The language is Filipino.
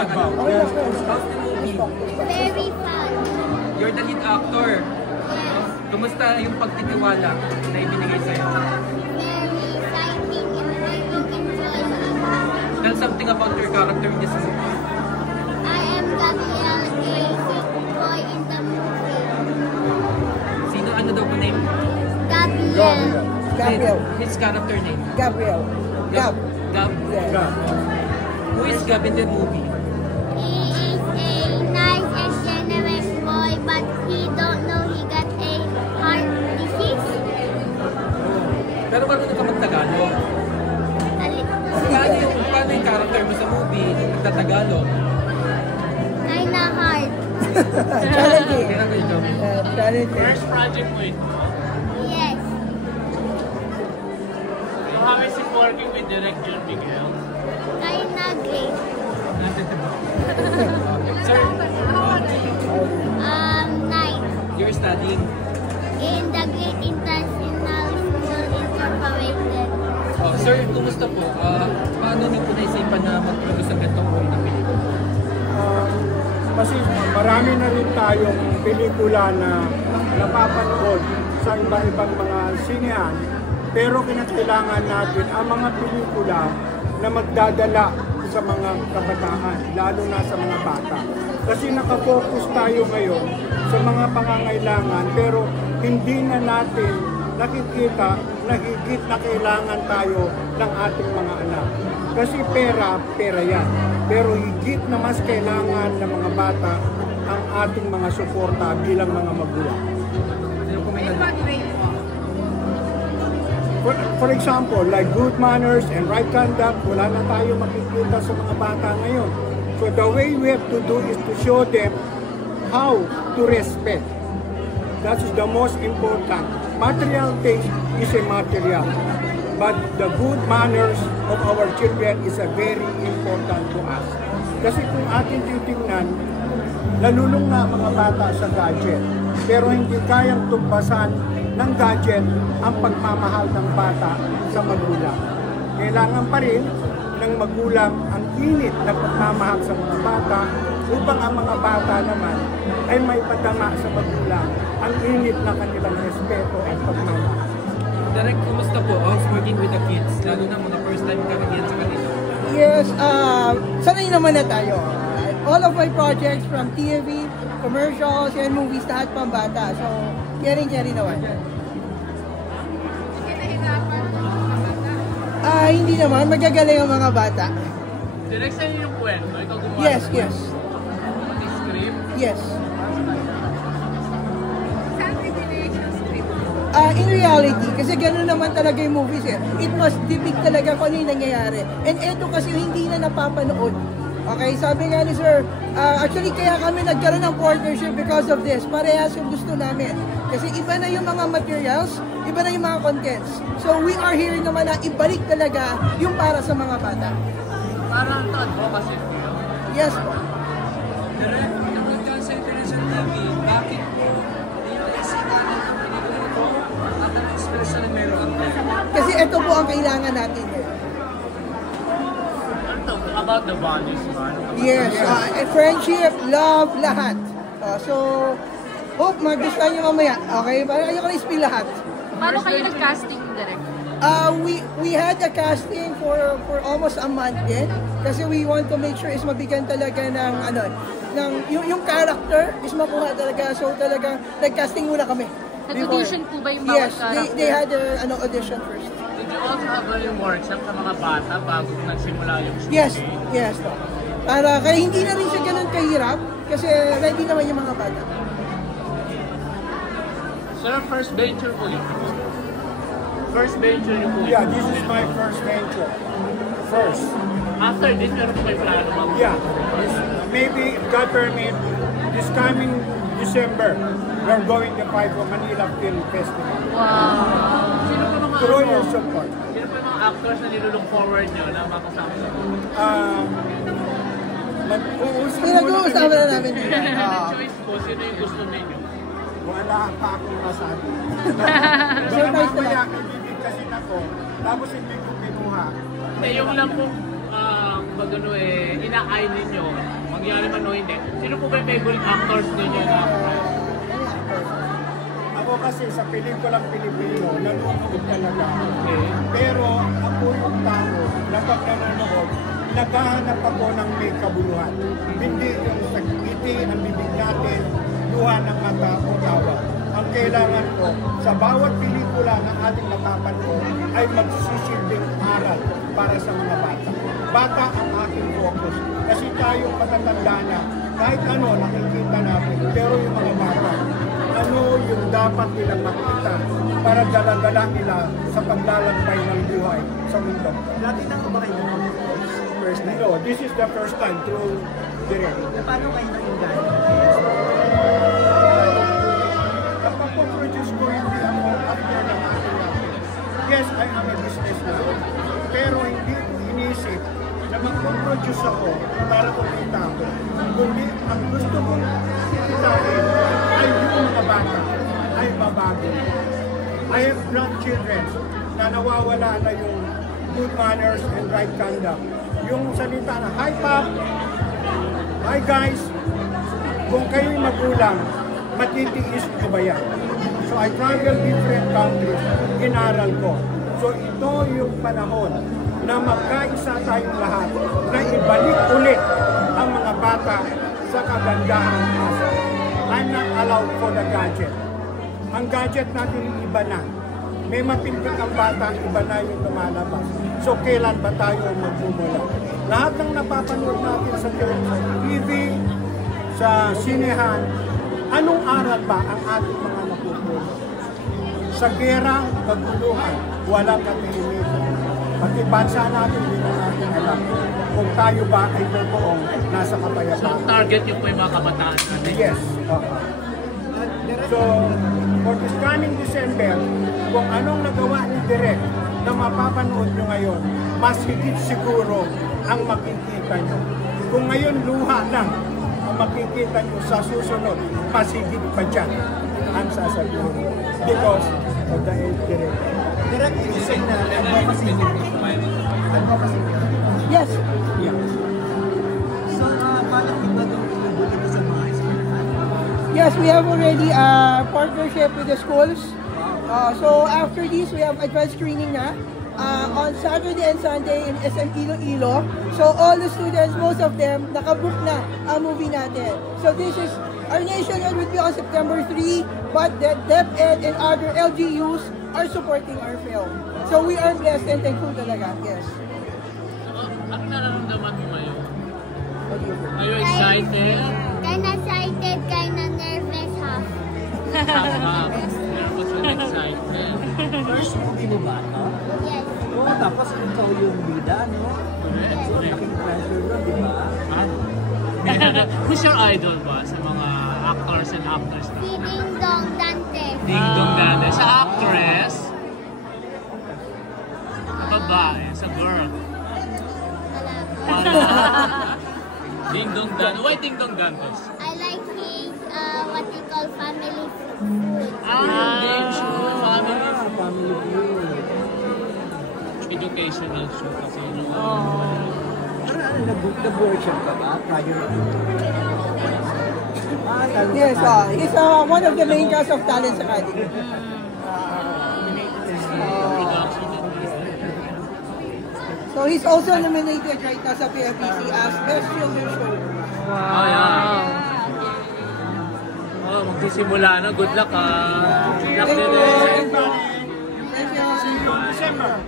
about? Yes. How's the movie? Very fun. You're the lead actor. Kumusta yung pagtitiwala na ibinigay sa'yo? Very exciting and very enjoyable. Tell something about your character in this movie. I am Gabriel, a sick boy in the movie. Sino ano daw po name? Gabriel. Gabriel. His character name? Gabriel. Gab. Gab? Yeah. Who is Gab in the movie? He is a nice and generous boy, but he don't know he got a heart disease. Pero marunong ka mag-Tagalog. Paano yung character mo sa movie nagtatagalog? Kinda hard. Challenging. Challenging. First project mo ito. Yes. So how is it working with Director Miguel? Kinda great. Sir, Nice. you're studying? In the Great International School Incorporated. Oh, sir, kumusta po? Paano niyo po naisipan na mag-produce ng ganitong uri ng pelikula? Kasi marami na rin tayong pelikula na napapanood sa iba-ibang mga sinehan, pero kinakailangan natin ang mga pelikula na magdadala sa mga kabataan, lalo na sa mga bata. Kasi nakafocus tayo ngayon sa mga pangangailangan, pero hindi na natin nakikita na higit na kailangan tayo ng ating mga anak. Kasi pera yan. Pero higit na mas kailangan ng mga bata ang ating mga suporta bilang mga magulang. For example, like good manners and right conduct, wala na tayo makikita sa mga bata ngayon. So the way we have to do is to show them how to respect. That is the most important. Material things is a material. But the good manners of our children is a very important to us. Kasi kung ating titingnan, nalulung na mga bata sa gadget. Pero hindi kayang tumbasan ng gadget ang pagmamahal ng bata sa magulang. Kailangan pa rin ng magulang ang init na pagmamahal sa mga bata upang ang mga bata naman ay may padama sa magulang ang init na kanilang respeto at pagmamahal. Direct, kumusta po? How's working with the kids? Lalo na mga first time karagian sa kanila. Yes, sanay naman na tayo. All of my projects from TV, commercials, and movies, lahat pambata. So, caring naman. Hindi naman. Magagaling ang mga bata. Direct sa'yo yung kwento? Ikaw gumawa? Yes. Pati script? Yes. In reality, kasi gano'n naman talaga yung movies eh. It must depict talaga kung ano yung nangyayari. And eto kasi hindi na napapanood. Okay, sabi nga ni Sir, actually kaya kami nagkaroon ng partnership because of this. Parehas yung gusto namin. Kasi iba na yung mga materials, iba na yung mga contents. So we are here naman na ibalik talaga yung para sa mga bata. Parang ito advocacy. Yes po. Direct, naman ka sa International TV, bakit po hindi nyo naisipan ang pelikula ko at ang inspiration na meron? Kasi ito po ang kailangan natin eh. Ano about the values, man? Yes, friendship, love, lahat. So, hope magustuhan nyo mamaya. Okay, parang ayoko na i-spill lahat. Paano kayo nag-casting, Direct? We had a casting for almost a month din. Kasi we want to make sure is mabigyan talaga ng yung character is makuha talaga. So talagang nag-casting muna kami. Nag-audition po ba yung bawat yes, character? they had their audition first. Did you also have yung workshop sa mga bata bago nagsimula yung shooting? Yes. Kaya hindi na rin siya ganun kahirap kasi ready naman yung mga bata. Sir, first venture po yun. First venture yun po yun. Yeah, this is my first venture. First. After this, meron po may plano mag Yeah, maybe if God permit, this coming December, we're going to Manila Film Festival. Wow! Sino po mga Through your support. Sino po yung mga actors na nilulook forward nyo na makasama sa Pinag-uusapan na namin dito. choice po, sino yung gusto ninyo? Wala pa akong masabi. Baka Surprise mamaya, ibibig kasi ako, tapos hindi ko kinuha. Yung lang po, pag ano ina-eye ninyo, mangyari man o hindi, sino po ba yung favorite actors ninyo na actress? Ako kasi sa pelikulang Pilipino, nanonood talaga. Okay. Pero ako yung tao na pag nanonood, naghahanap ako ng may kabuluhan. Hindi yung sa ngiti ang bibig natin, luha ng mata o tawa. Ang kailangan ko, sa bawat pelikula na ating napapanood, ay magsisilbing aral para sa mga bata. Bata ang aking focus. Kasi tayo matatanda na, kahit ano nakikita natin, pero yung mga bata, ano yung dapat nilang makita para dala-dala nila sa paglalakbay ng buhay sa mundo. Lagi na ba kayo first time? No, this is the first time through direct. Paano kayo nag-engage? Napapag-produce ko hindi ako actor ng aking natin. Yes, I am a businessman. Pero hindi ko inisip na mag-produce ako para kumita ako. Kundi ang gusto kong kikitain ay yung mga bata ay mabago. I have grandchildren na nawawala na yung good manners and right conduct. Yung salita na, hi Pop, hi guys, kung kayo'y magulang, matitiis ko ba yan? So I travel different countries, inaral ko. So ito yung panahon na magkaisa tayong lahat na ibalik ulit ang mga bata sa kagandahan ng asa. I'm not allowed for the gadget. Ang gadget natin iba na. May mapindot ang bata, iba na yung lumalabas. So kailan ba tayo magmumula? Lahat ng napapanood natin sa TV, sa sinehan, anong aral ba ang ating mga napupunan? Sa gera, kaguluhan, walang katahimikan. Pati bansa natin, hindi na natin alam kung tayo ba ay totoong nasa So, kapayapaan. target yung po yung mga kabataan natin. Yes. So, for this coming December, kung anong nagawa ni Direk na mapapanood nyo ngayon, mas higit siguro ang makikita nyo. Kung ngayon luha lang ang makikita nyo sa susunod, mas higit pa dyan ang sasabihin mo. Because of the Direk. Direct you say na advocacy. Yes. Yeah. So, paano kita itong inubuti sa mga high school? Yes, we have already a partnership with the schools. So after this, we have advanced screening na on Saturday and Sunday in SM Iloilo. So all the students, most of them, nakabook na ang movie natin. So this is, our national would be on September 3, but the DepEd and other LGUs are supporting our film. So we are blessed and thankful talaga, yes. Ano nararamdaman mo ngayon? Are you excited? Kinda excited, kinda nervous, half. Nervous and excited. First movie mo ba ito? Yes. Oo, tapos ikaw yung bida, no? So, laking pressure nun, di ba? Who's your idol ba sa mga actors and actors? Si Ding Dong Dante. Ding Dong Dante. Sa actress? Sa babae, sa girl. Wala pa. Ding Dong Dante. Why Ding Dong Dante? I like his, what you call family food. Game show, family Family view. educational show kasi. Nag-workshop ka ba prior to? Yes, he's one of the main cast of Talents Academy. So he's also nominated right now sa PFBC as Best Children's Show. Oh, yeah. Oh, magsisimula na. Good luck, ah. Good luck Thank din you. eh. Thank you. See you in December.